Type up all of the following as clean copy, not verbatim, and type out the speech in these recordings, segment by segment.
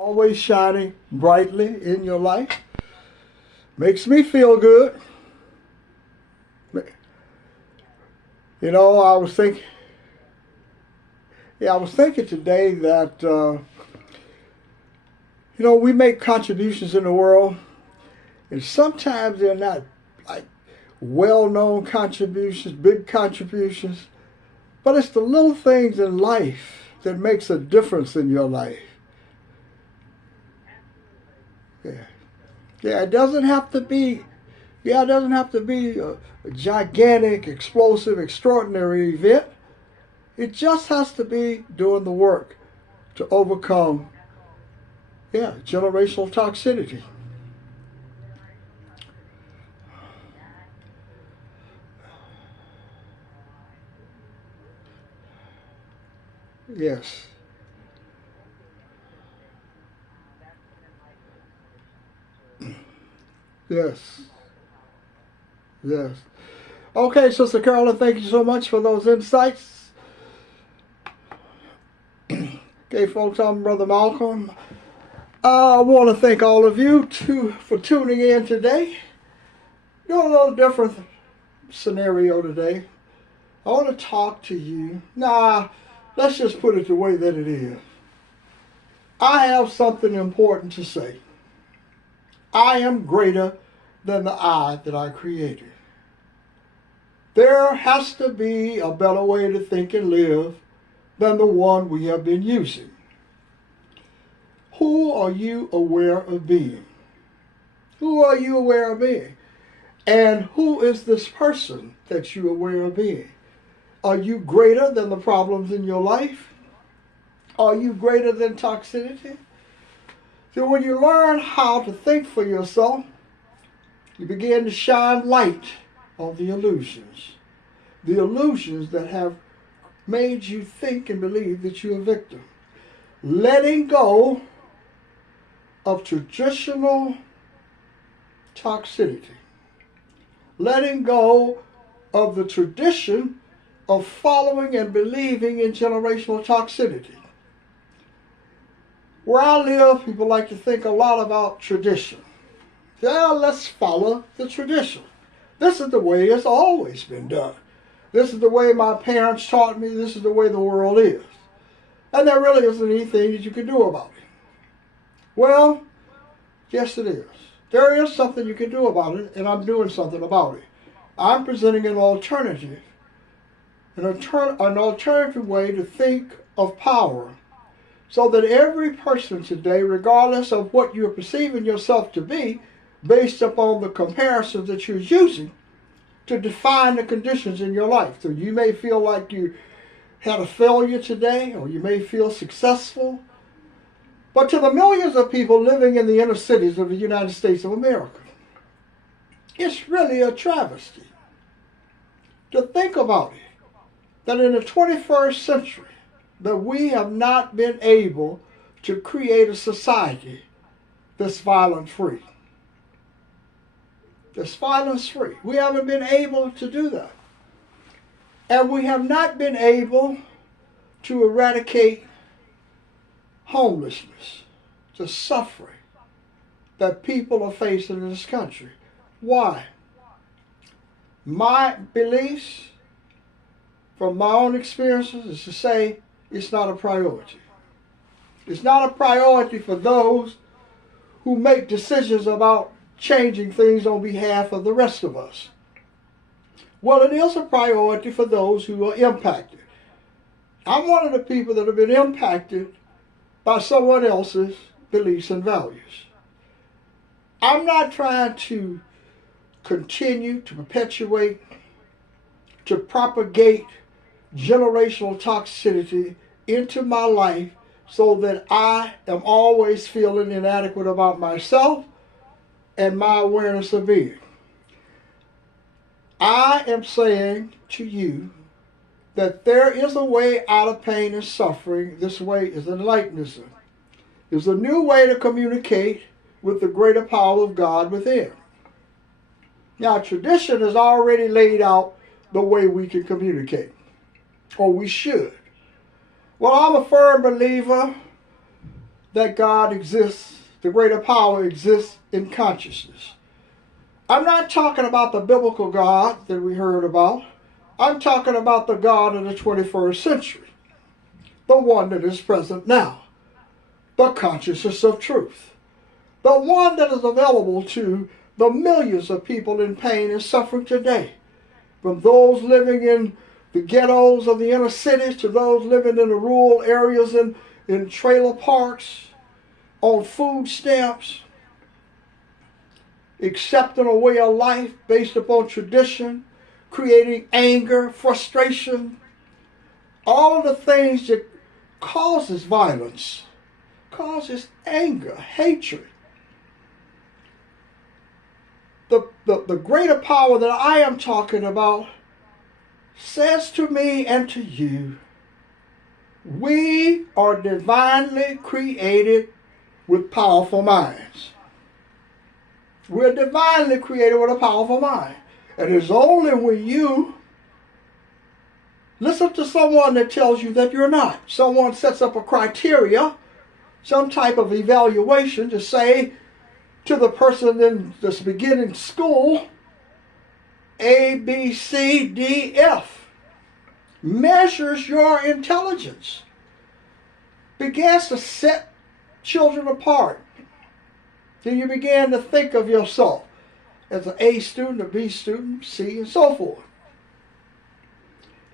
always shining brightly in your life. Makes me feel good. You know, I was thinking today that, we make contributions in the world, and sometimes they're not like well-known contributions, big contributions, but it's the little things in life that makes a difference in your life. Yeah. Yeah, it doesn't have to be, it doesn't have to be a gigantic, explosive, extraordinary event. It just has to be doing the work to overcome, generational toxicity. Yes, yes, yes. Okay, Sister Carolyn, thank you so much for those insights. Okay, folks, I'm Brother Malcolm. I want to thank all of you for tuning in today. Doing a little different scenario today. I want to talk to you. Let's just put it the way that it is. I have something important to say. I am greater than the I that I created. There has to be a better way to think and live than the one we have been using. Who are you aware of being? Who are you aware of being? And who is this person that you're aware of being? Are you greater than the problems in your life? Are you greater than toxicity? So when you learn how to think for yourself, you begin to shine light on the illusions that have made you think and believe that you're a victim. Letting go of traditional toxicity. Letting go of the tradition of following and believing in generational toxicity. Where I live, people like to think a lot about tradition. Yeah, let's follow the tradition. This is the way it's always been done. This is the way my parents taught me. This is the way the world is. And there really isn't anything that you can do about it. Well, yes it is. There is something you can do about it, and I'm doing something about it. I'm presenting an alternative. An alternative way to think of power, so that every person today, regardless of what you're perceiving yourself to be, based upon the comparisons that you're using to define the conditions in your life. So you may feel like you had a failure today, or you may feel successful. But to the millions of people living in the inner cities of the United States of America, it's really a travesty to think about it, that in the 21st century, that we have not been able to create a society that's violence-free. That's violence-free. We haven't been able to do that. And we have not been able to eradicate homelessness, the suffering that people are facing in this country. Why? My beliefs, from my own experiences, is to say it's not a priority. It's not a priority for those who make decisions about changing things on behalf of the rest of us. Well, it is a priority for those who are impacted. I'm one of the people that have been impacted by someone else's beliefs and values. I'm not trying to continue to perpetuate, to propagate generational toxicity into my life so that I am always feeling inadequate about myself and my awareness of being. I am saying to you that there is a way out of pain and suffering. This way is enlightenism. It's a new way to communicate with the greater power of God within. Now, tradition has already laid out the way we can communicate, or we should. Well, I'm a firm believer that God exists, the greater power exists in consciousness. I'm not talking about the biblical God that we heard about. I'm talking about the God of the 21st century, the one that is present now, the consciousness of truth, the one that is available to the millions of people in pain and suffering today, from those living in the ghettos of the inner cities to those living in the rural areas in trailer parks, on food stamps, accepting a way of life based upon tradition, creating anger, frustration, all of the things that causes violence, causes anger, hatred. The greater power that I am talking about says to me and to you, we are divinely created with powerful minds. We're divinely created with a powerful mind. And it's only when you listen to someone that tells you that you're not. Someone sets up a criteria, some type of evaluation to say to the person that's beginning school, A, B, C, D, F, measures your intelligence, begins to set children apart. Then you begin to think of yourself as an A student, a B student, C, and so forth.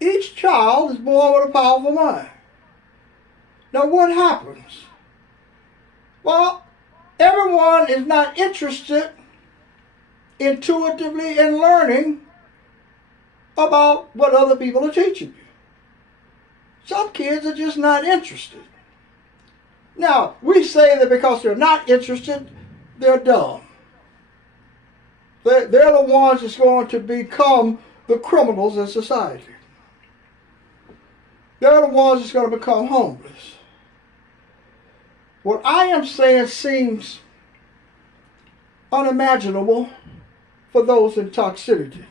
Each child is born with a powerful mind. Now what happens? Well, everyone is not interested intuitively in learning about what other people are teaching you. Some kids are just not interested. Now, we say that because they're not interested, they're dumb. They're the ones that's going to become the criminals in society. They're the ones that's going to become homeless. What I am saying seems unimaginable for those in toxicity.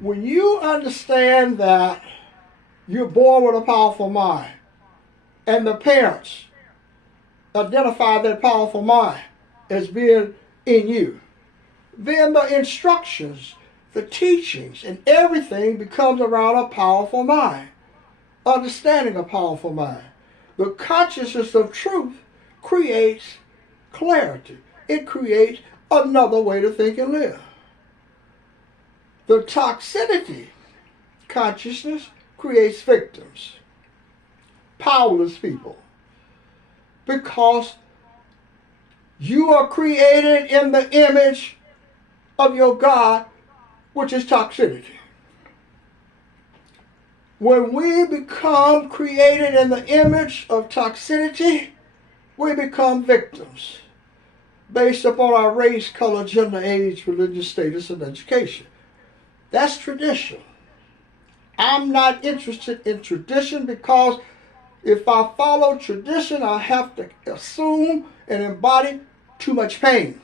When you understand that you're born with a powerful mind, and the parents identify that powerful mind as being in you, then the instructions, the teachings, and everything becomes around a powerful mind, understanding a powerful mind. The consciousness of truth creates clarity. It creates another way to think and live. The toxicity consciousness creates victims, powerless people, because you are created in the image of your God, which is toxicity. When we become created in the image of toxicity, we become victims based upon our race, color, gender, age, religious status, and education. That's tradition. I'm not interested in tradition because if I follow tradition, I have to assume and embody too much pain.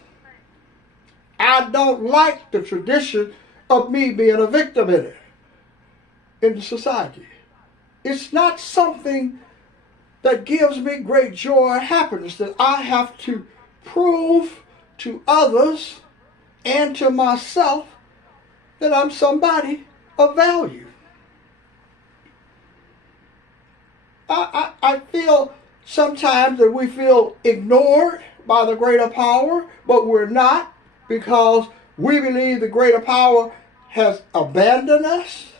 I don't like the tradition of me being a victim in it, in the society. It's not something that gives me great joy and happiness that I have to prove to others and to myself that I'm somebody of value. I feel sometimes that we feel ignored by the greater power, but we're not, because we believe the greater power has abandoned us,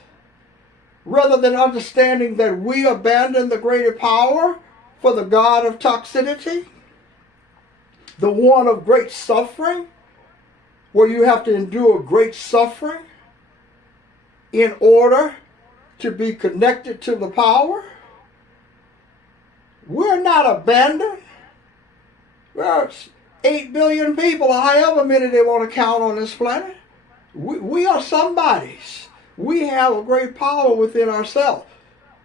rather than understanding that we abandon the greater power for the God of toxicity, the one of great suffering, where you have to endure great suffering in order to be connected to the power. We're not abandoned. There's 8 billion people, or however many they want to count on this planet. We are somebodies. We have a great power within ourselves.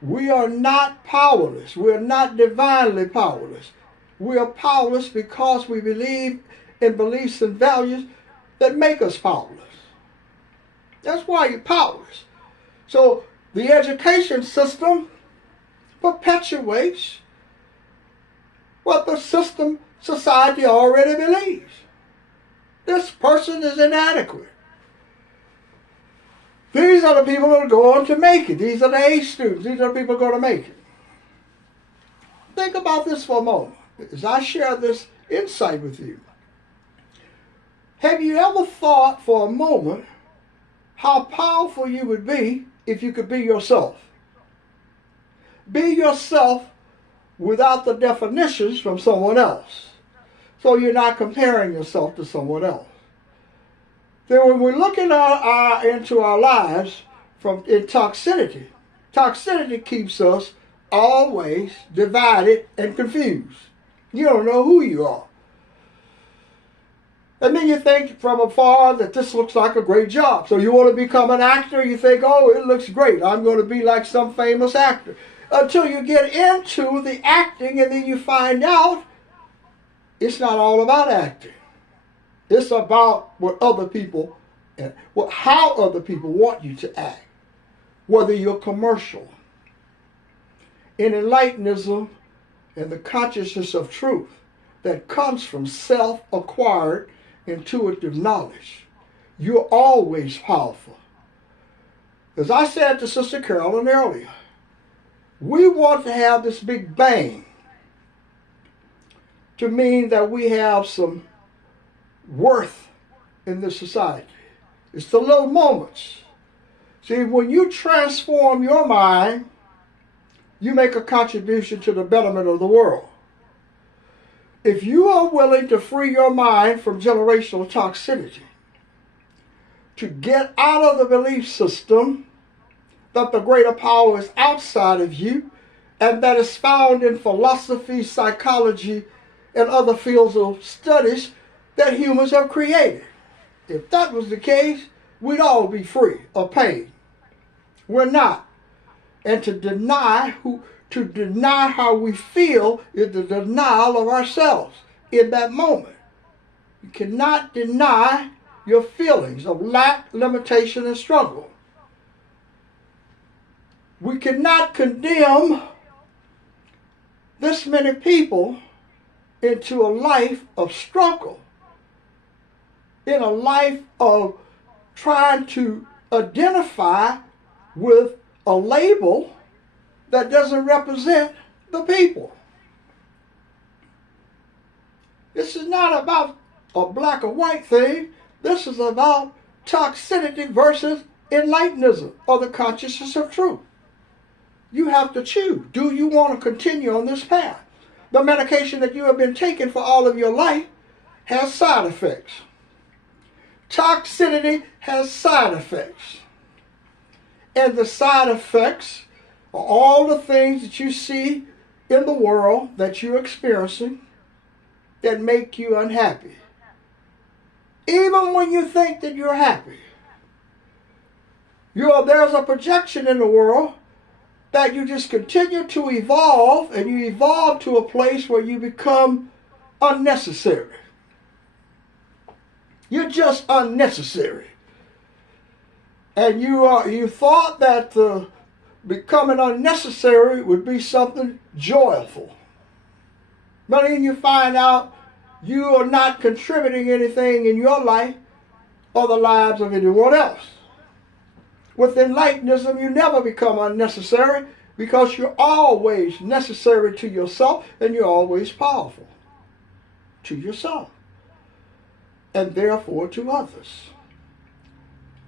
We are not powerless. We are not divinely powerless. We are powerless because we believe in beliefs and values that make us powerless. That's why you're powerless. So the education system perpetuates system society already believes. This person is inadequate. These are the people that are going to make it. These are the A students. These are the people going to make it. Think about this for a moment as I share this insight with you. Have you ever thought for a moment how powerful you would be if you could be yourself? Be yourself without the definitions from someone else. So you're not comparing yourself to someone else. Then when we look into our lives in toxicity, toxicity keeps us always divided and confused. You don't know who you are. And then you think from afar that this looks like a great job. So you want to become an actor, you think, oh, it looks great. I'm going to be like some famous actor. Until you get into the acting and then you find out it's not all about acting. It's about what other people, how other people want you to act. Whether you're commercial. In Enlightenism and the consciousness of truth that comes from self-acquired intuitive knowledge, you're always powerful. As I said to Sister Carolyn earlier, we want to have this big bang to mean that we have some worth in this society. It's the little moments. See, when you transform your mind, you make a contribution to the betterment of the world. If you are willing to free your mind from generational toxicity, to get out of the belief system that the greater power is outside of you and that is found in philosophy, psychology, and other fields of studies that humans have created. If that was the case, we'd all be free of pain. We're not. And to deny how we feel is the denial of ourselves in that moment. You cannot deny your feelings of lack, limitation, and struggle. We cannot condemn this many people into a life of struggle, in a life of trying to identify with a label that doesn't represent the people. This is not about a black or white thing. This is about toxicity versus Enlightenism, or the consciousness of truth. You have to choose. Do you want to continue on this path? The medication that you have been taking for all of your life has side effects. Toxicity has side effects. And the side effects are all the things that you see in the world that you're experiencing that make you unhappy. Even when you think that you're happy, there's a projection in the world that you just continue to evolve, and you evolve to a place where you become unnecessary. You're just unnecessary. And you thought that becoming unnecessary would be something joyful. But then you find out you are not contributing anything in your life or the lives of anyone else. With Enlightenism, you never become unnecessary because you're always necessary to yourself and you're always powerful to yourself and therefore to others.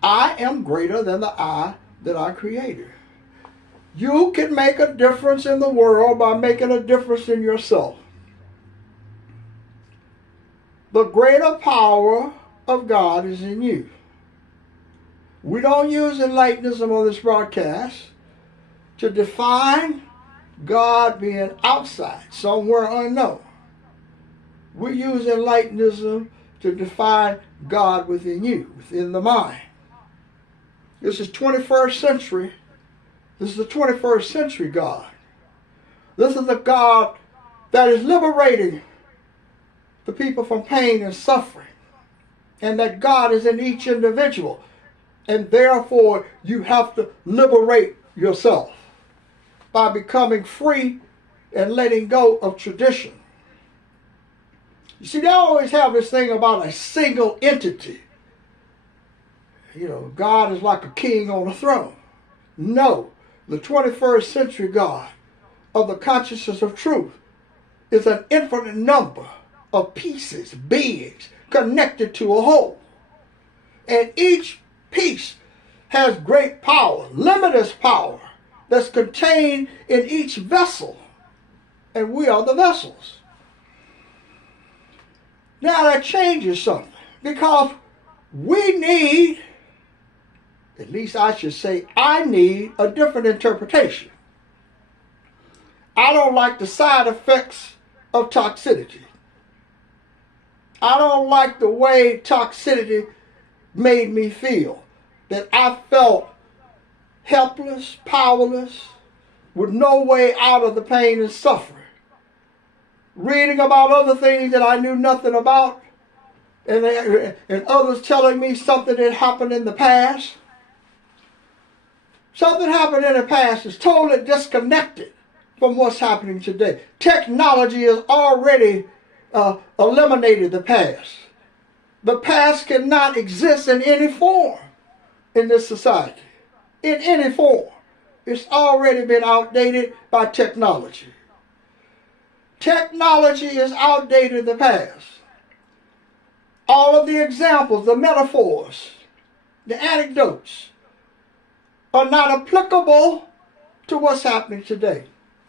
I am greater than the I that I created. You can make a difference in the world by making a difference in yourself. The greater power of God is in you. We don't use Enlightenism on this broadcast to define God being outside, somewhere unknown. We use Enlightenism to define God within you, within the mind. This is 21st century. This is the 21st century God. This is a God that is liberating the people from pain and suffering. And that God is in each individual. And therefore, you have to liberate yourself by becoming free and letting go of tradition. You see, they always have this thing about a single entity. You know, God is like a king on a throne. No, the 21st century God of the consciousness of truth is an infinite number of pieces, beings, connected to a whole. And each piece has great power, limitless power, that's contained in each vessel. And we are the vessels. Now that changes something, because we need, at least I should say, I need a different interpretation. I don't like the side effects of toxicity. I don't like the way toxicity made me feel. That I felt helpless, powerless, with no way out of the pain and suffering. Reading about other things that I knew nothing about, and others telling me something that happened in the past. Something happened in the past is totally disconnected from what's happening today. Technology has already eliminated the past. The past cannot exist in any form in this society. In any form. It's already been outdated by technology. Technology has outdated the past. All of the examples, the metaphors, the anecdotes are not applicable to what's happening today.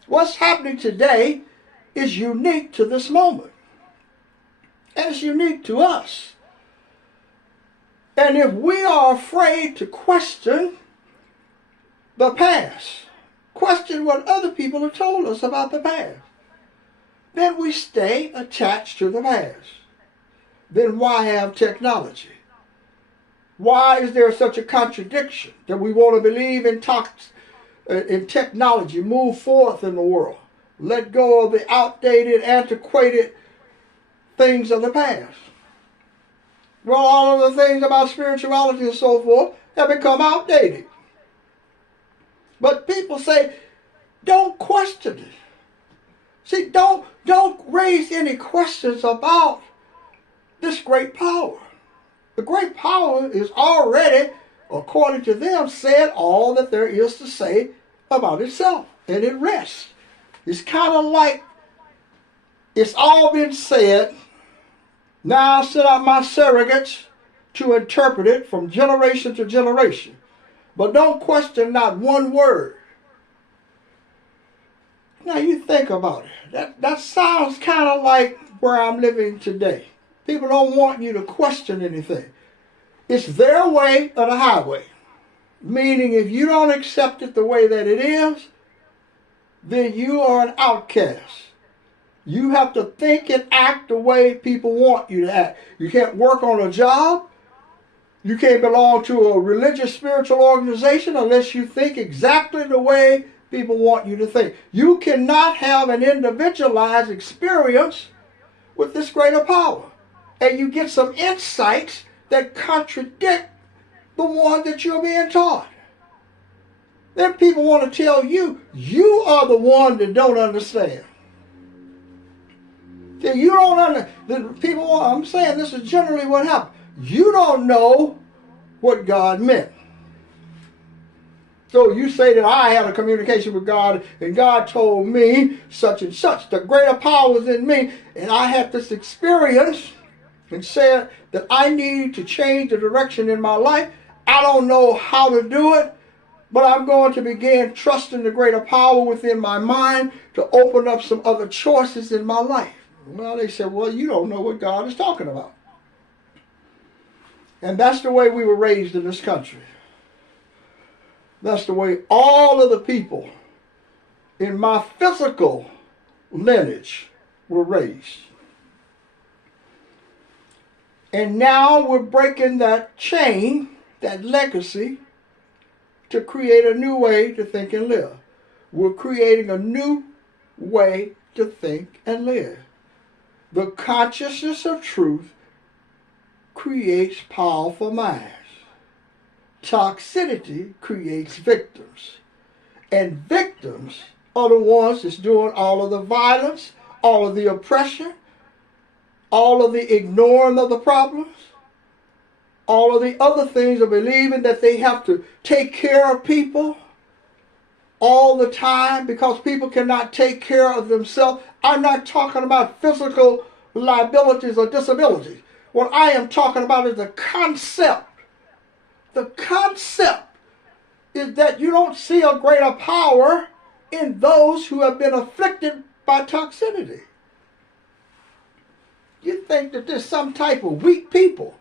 What's happening today is unique to this moment. And it's unique to us. And if we are afraid to question the past, question what other people have told us about the past, then we stay attached to the past. Then why have technology? Why is there such a contradiction that we want to believe in technology, move forth in the world, let go of the outdated, antiquated things of the past? Well, all of the things about spirituality and so forth have become outdated. But people say, don't question it. See, don't raise any questions about this great power. The great power is already, according to them, said all that there is to say about itself. And it rests. It's kind of like it's all been said. Now I send out my surrogates to interpret it from generation to generation. But don't question not one word. Now you think about it. That sounds kind of like where I'm living today. People don't want you to question anything. It's their way or the highway. Meaning if you don't accept it the way that it is, then you are an outcast. You have to think and act the way people want you to act. You can't work on a job. You can't belong to a religious, spiritual organization unless you think exactly the way people want you to think. You cannot have an individualized experience with this greater power. And you get some insights that contradict the one that you're being taught. Then people want to tell you, you are the one that don't understand. You don't understand. People, I'm saying this is generally what happens. You don't know what God meant. So you say that I had a communication with God and God told me such and such. The greater power was in me and I had this experience and said that I need to change the direction in my life. I don't know how to do it, but I'm going to begin trusting the greater power within my mind to open up some other choices in my life. Well, they said, well, you don't know what God is talking about. And that's the way we were raised in this country. That's the way all of the people in my physical lineage were raised. And now we're breaking that chain, that legacy, to create a new way to think and live. We're creating a new way to think and live. The consciousness of truth creates powerful minds. Toxicity creates victims. And victims are the ones that's doing all of the violence, all of the oppression, all of the ignoring of the problems, all of the other things of believing that they have to take care of people all the time because people cannot take care of themselves. I'm not talking about physical liabilities or disabilities. What I am talking about is the concept. The concept is that you don't see a greater power in those who have been afflicted by toxicity. You think that there's some type of weak people.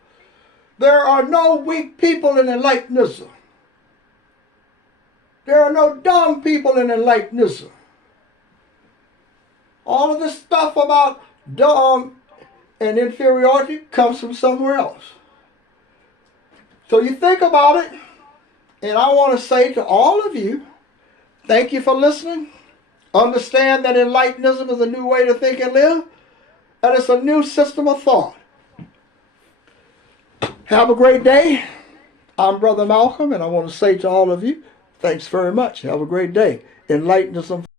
There are no weak people in Enlightenism. There are no dumb people in Enlightenism. All of this stuff about dumb and inferiority comes from somewhere else. So you think about it, and I want to say to all of you, thank you for listening. Understand that Enlightenism is a new way to think and live, and it's a new system of thought. Have a great day. I'm Brother Malcolm, and I want to say to all of you, thanks very much. Have a great day. Enlightenism.